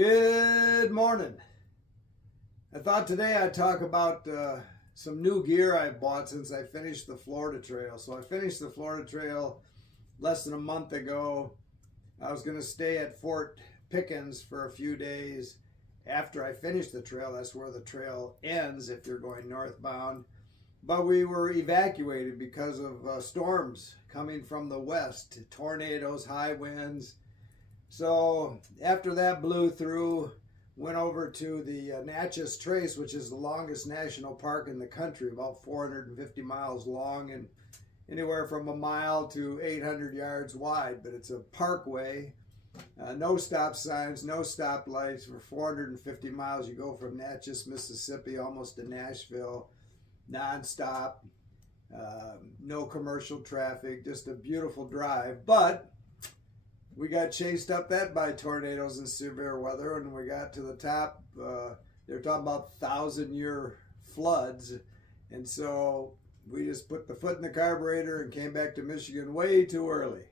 Good morning. I thought today I'd talk about some new gear I've bought since I finished the Florida Trail. So I finished the Florida Trail less than a month ago. I was going to stay at Fort Pickens for a few days after I finished the trail. That's where the trail ends if you're going northbound. But we were evacuated because of storms coming from the west, tornadoes, high winds. So after that blew through, went over to the Natchez Trace, which is the longest national park in the country, about 450 miles long and anywhere from a mile to 800 yards wide. But it's a parkway, no stop signs, no stop lights. For 450 miles, you go from Natchez, Mississippi, almost to Nashville, nonstop, no commercial traffic, just a beautiful drive. But we got chased up that by tornadoes and severe weather, and we got to the top. They're talking about 1,000-year floods, and so we just put the foot in the carburetor and came back to Michigan way too early.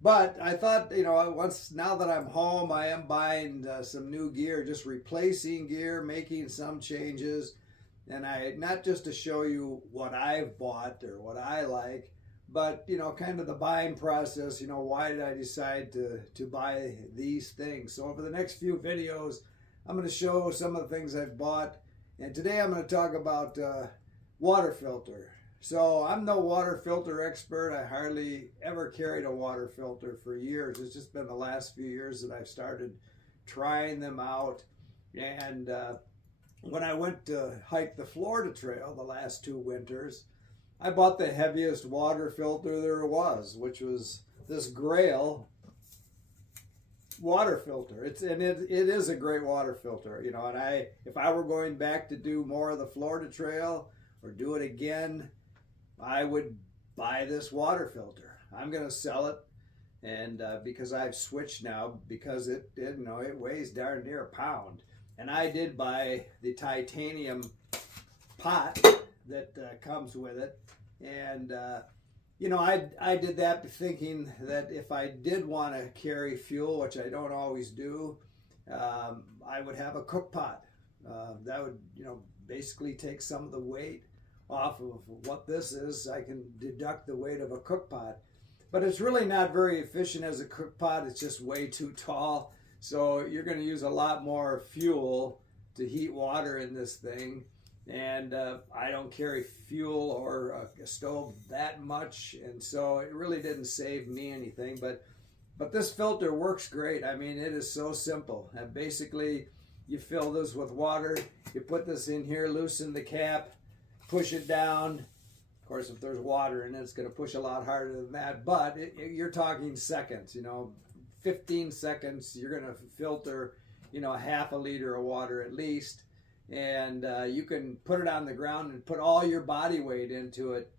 But I thought, now that I'm home, I am buying some new gear, just replacing gear, making some changes, and not just to show you what I've bought or what I like, but kind of the buying process. Why did I decide to buy these things? So over the next few videos, I'm going to show some of the things I've bought, and today I'm going to talk about water filter. So I'm no water filter expert. I hardly ever carried a water filter for years. It's just been the last few years that I've started trying them out. And when I went to hike the Florida Trail the last 2 winters, I bought the heaviest water filter there was, which was this Grail water filter. It is a great water filter, and if I were going back to do more of the Florida Trail or do it again, I would buy this water filter. I'm going to sell it, and because I've switched now, because it weighs darn near a pound. And I did buy the titanium pot that comes with it, and I did that thinking that if I did want to carry fuel, which I don't always do, I would have a cook pot. That would basically take some of the weight off of what this is. I can deduct the weight of a cook pot, but it's really not very efficient as a cook pot. It's just way too tall, so you're going to use a lot more fuel to heat water in this thing. And I don't carry fuel or a stove that much, and so it really didn't save me anything. But this filter works great. I mean, it is so simple. And basically, you fill this with water, you put this in here, loosen the cap, push it down. Of course, if there's water in it, it's going to push a lot harder than that, but you're talking seconds, 15 seconds, you're going to filter, half a liter of water at least. And you can put it on the ground and put all your body weight into it,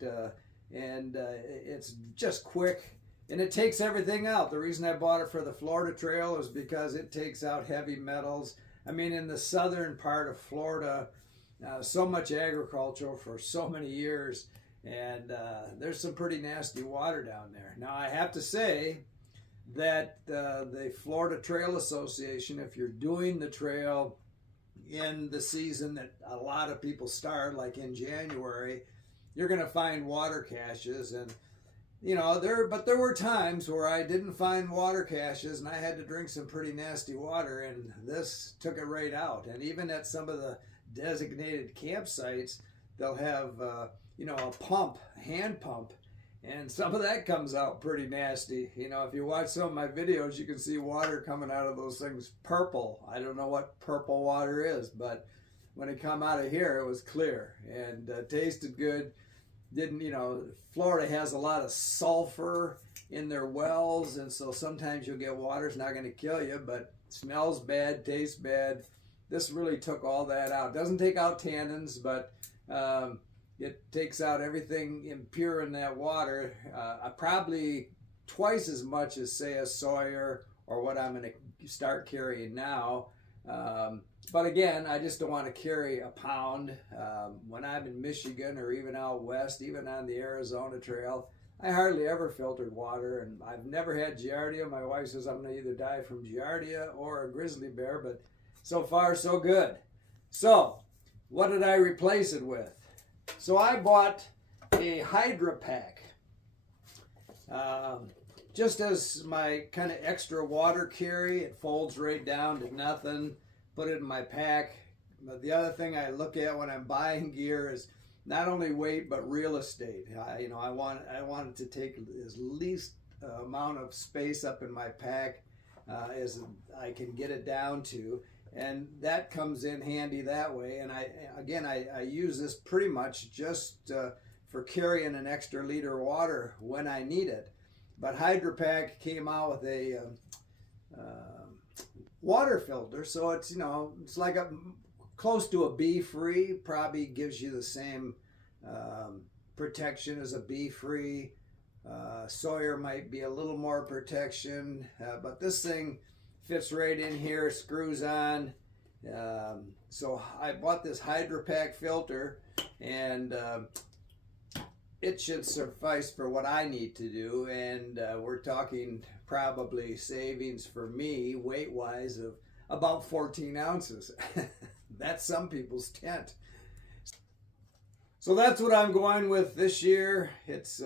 and it's just quick, and it takes everything out. The reason I bought it for the Florida Trail is because it takes out heavy metals. I mean, in the southern part of Florida, so much agriculture for so many years, and there's some pretty nasty water down there. Now, I have to say that the Florida Trail Association, if you're doing the trail in the season that a lot of people start, like in January, you're going to find water caches. And there were times where I didn't find water caches and I had to drink some pretty nasty water, and this took it right out. And even at some of the designated campsites, they'll have a pump, a hand pump, and some of that comes out pretty nasty. If you watch some of my videos, you can see water coming out of those things purple. I don't know what purple water is, but when it come out of here, it was clear and tasted good. Florida has a lot of sulfur in their wells, and so sometimes you'll get water that's not going to kill you, but smells bad, tastes bad. This really took all that out. Doesn't take out tannins, but it takes out everything impure in that water, probably twice as much as, say, a Sawyer or what I'm going to start carrying now. But again, I just don't want to carry a pound. When I'm in Michigan or even out west, even on the Arizona Trail, I hardly ever filtered water, and I've never had giardia. My wife says I'm going to either die from giardia or a grizzly bear, but so far so good. So what did I replace it with? So I bought a Hydra Pack. Just as my kind of extra water carry. It folds right down to nothing. Put it in my pack. But the other thing I look at when I'm buying gear is not only weight but real estate. I want it to take as least amount of space up in my pack as I can get it down to, and that comes in handy that way. And I use this pretty much just for carrying an extra liter of water when I need it. But Hydra Pack came out with a water filter, so it's it's like close to a bee-free. Probably gives you the same protection as a bee-free. Sawyer might be a little more protection, but this thing fits right in here, screws on. So I bought this Hydra Pack filter, and it should suffice for what I need to do. And we're talking probably savings for me, weight-wise, of about 14 ounces. That's some people's tent. So that's what I'm going with this year. It's,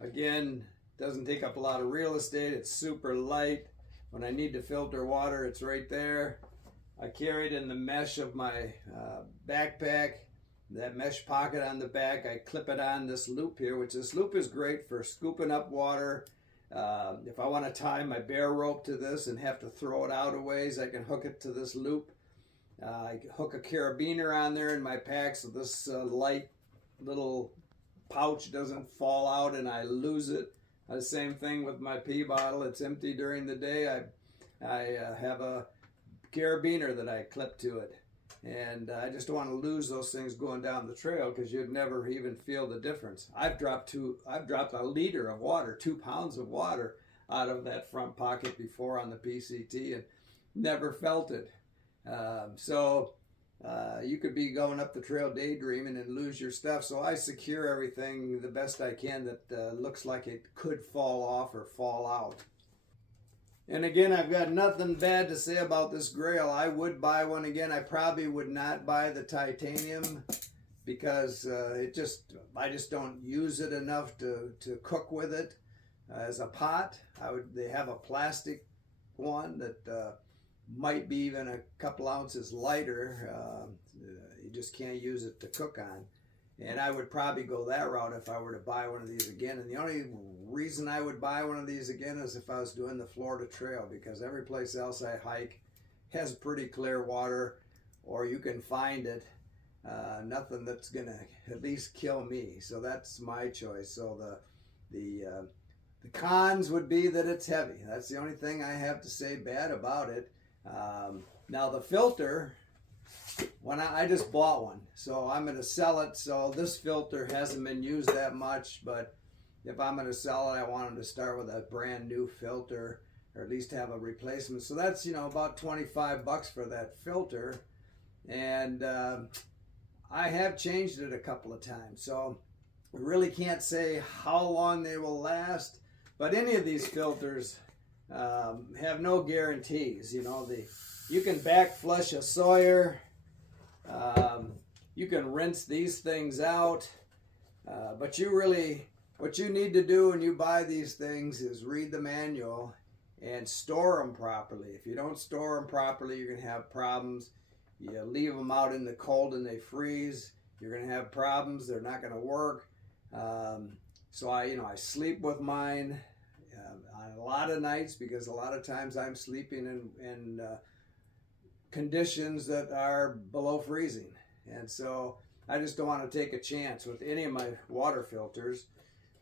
again, doesn't take up a lot of real estate. It's super light. When I need to filter water, it's right there. I carry it in the mesh of my backpack. That mesh pocket on the back, I clip it on this loop here, which this loop is great for scooping up water. If I want to tie my bear rope to this and have to throw it out a ways, I can hook it to this loop. I hook a carabiner on there in my pack so this light little pouch doesn't fall out and I lose it. The same thing with my pee bottle. It's empty during the day. I have a carabiner that I clip to it. And I just don't want to lose those things going down the trail, because you'd never even feel the difference. I've dropped a liter of water, 2 pounds of water out of that front pocket before on the PCT and never felt it. You could be going up the trail daydreaming and lose your stuff. So I secure everything the best I can that looks like it could fall off or fall out. And again, I've got nothing bad to say about this Grail. I would buy one again. I probably would not buy the titanium because I just don't use it enough to cook with it as a pot. They have a plastic one that might be even a couple ounces lighter. You just can't use it to cook on. And I would probably go that route if I were to buy one of these again. And the only reason I would buy one of these again is if I was doing the Florida Trail, because every place else I hike has pretty clear water, or you can find it. Nothing that's gonna at least kill me. So that's my choice. So the cons would be that it's heavy. That's the only thing I have to say bad about it. Now the filter, I just bought one, so I'm going to sell it. So this filter hasn't been used that much, but if I'm going to sell it, I want to start with a brand new filter, or at least have a replacement. So that's about 25 bucks for that filter, and I have changed it a couple of times, so I really can't say how long they will last. But any of these filters have no guarantees. You can back flush a Sawyer. You can rinse these things out, but what you need to do when you buy these things is read the manual and store them properly. If you don't store them properly, you're going to have problems. You leave them out in the cold and they freeze, you're going to have problems. They're not going to work. So I sleep with mine on a lot of nights, because a lot of times I'm sleeping in conditions that are below freezing, and so I just don't want to take a chance with any of my water filters.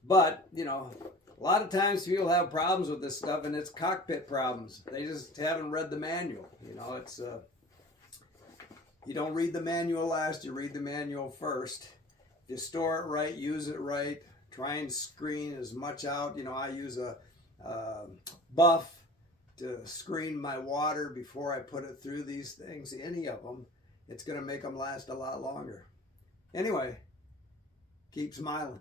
But a lot of times people have problems with this stuff, and it's cockpit problems. They just haven't read the manual. It's you don't read the manual last, you read the manual first. If you store it right, use it right, try and screen as much out. I use a buff to screen my water before I put it through these things, any of them. It's going to make them last a lot longer. Anyway, keep smiling.